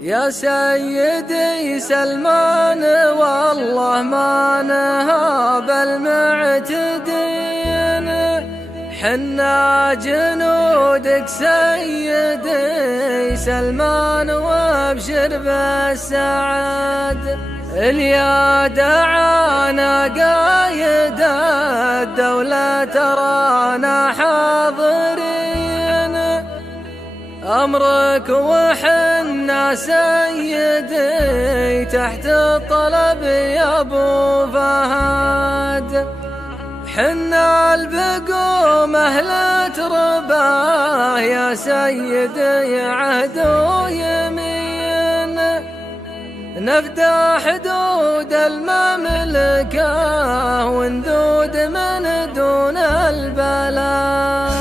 يا سيدي سلمان والله ما نهاب المعتدين، حنا جنودك سيدي سلمان وابشر بالسعد. اليا دعانا قايد الدولة ترانا حاضرين، أمرك وحنا سيدي تحت الطلب يا أبو فهد. حنا البقوم أهل ترباه يا سيدي عهد ويمين، نفدى حدود المملكة ونذود من دون البلاد.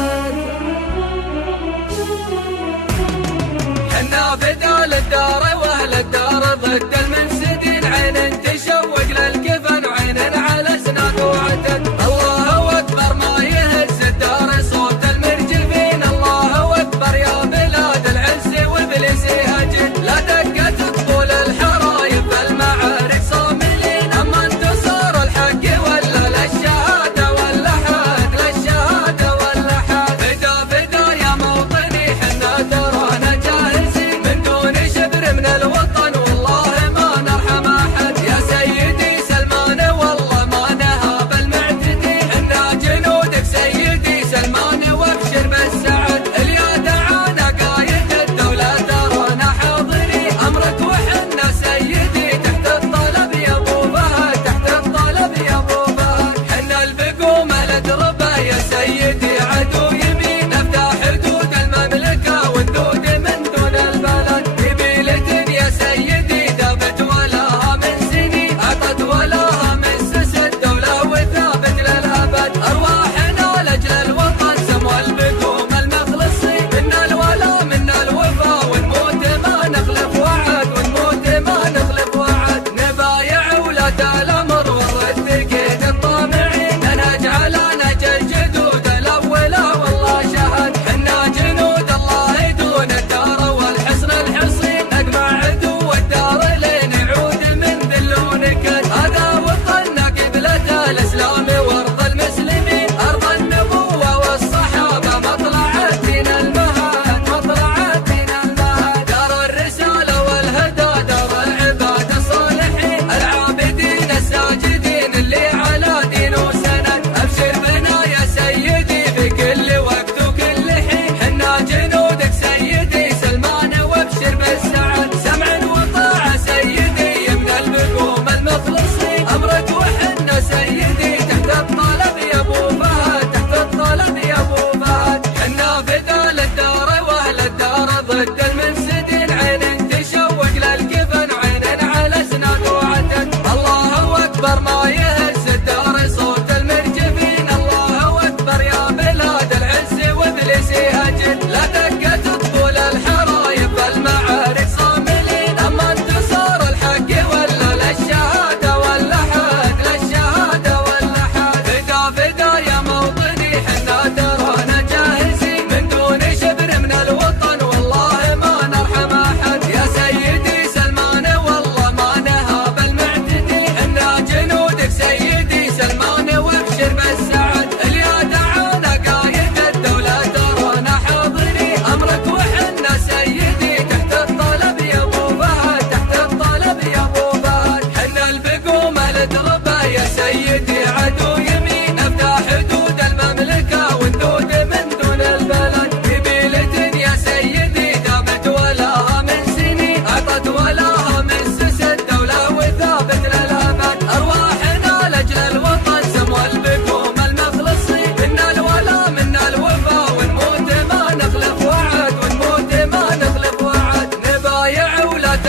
حنا فدا للدار واهل الدار ضد المنسدين، عين تشوق للكفن وعين على اسناد وعتد. الله اكبر ما يهز الدار صوت المرجفين، الله اكبر يا بلاد العز وابليس هجد. لا دقت طبول الحرايب بالمعارك صاملين، اما انتصار الحق ولا للشهاده ولا حد للشهاده ولا حد. فدا فدا يا موطني حنا ترانا جاهزين، من دون شبر من الوطن والله ما نرحم احد. يا سيدي سلمان والله ما نهاب المعتدين، حنا جنودك سيدي سلمان وابشر بالسعد. اليا دعانا قايد الدولة ترانا حاضرين، امرك وحنا سيدي تحت الطلب يا ابو فهد تحت الطلب يا ابو فهد. حنا البقوم الادربه يا سيدي عدو يمين، نفتح حدود المملكه ونذود من دون البلد. قبيلة يا سيدي ذابت ولها من سنين، عطت ولها من سس الدوله وثابت للابد. ارواحنا لاجل الوطن سموا البقوم المخلصين، منا الولا منا الوفا ونموت ما نخلف وعد ونموت ما نخلف وعد. نبايع ولاد الامر ونرد كيد الطامعين، ننهج على نهج الجدود الاولى والله شهد. حنا جنود الله دون الدار والحصن الحصين، نجمع عدو الدار لين يعود من ذل ونكد. هذا وطننا قبلة الاسلام وارض المسلمين، ارض النبوة والصحابة مطلعت دين المهد مطلعت دين المهد. دار الرسالة والهدى دار العباد الصالحين، العابدين الساجدين اللي على دين وسند. ابشر بنا يا سيدي في كل وقت وكل حين، حنا جنودك سيدي سلمان وابشر بالسعد. سمع وطاعة سيدي من البقوم المخلصين، امرك وحنا سيدي تحت الطلب يا ابو فهد تحت الطلب يا ابو فهد. حنا فدا للدار واهل الدار ضد المنسدين، عين تشوق للكفن وعين على اسناد وعتد. الله اكبر ما يهز الدار صوت المرجفين، الله اكبر يا بلاد العز وابليس هجد. لا دقت طبول الحرايب بالمعارك صاملين، اما انتصار الحق ولا للشهاده ولا حد للشهاده ولا حد. فدا فدا يا موطني حنا ترانا جاهزين، من دون شبر من الوطن والله ما نرحم احد. يا سيدي سلمان والله ما نهاب المعتدين، حنا جنودك سيدي سلمان وابشر بالسعد. اليا دعانا قايد الدولة ترانا حاضرين، امرك وحنا سيدي تحت الطلب يا ابو فهد تحت الطلب يا ابو فهد. حنا البقوم الادربه يا سيدي عدو يمين، نفتح حدود المملكه ونذود من دون البلد. قبيلة يا سيدي ذابت ولها من سنين، عطت ولها من سس الدوله وثابت للابد. ارواحنا لاجل الوطن سموا البقوم المخلصين، منا الولا منا الوفا ونموت ما نخلف وعد ونموت ما نخلف وعد. نبايع ولاد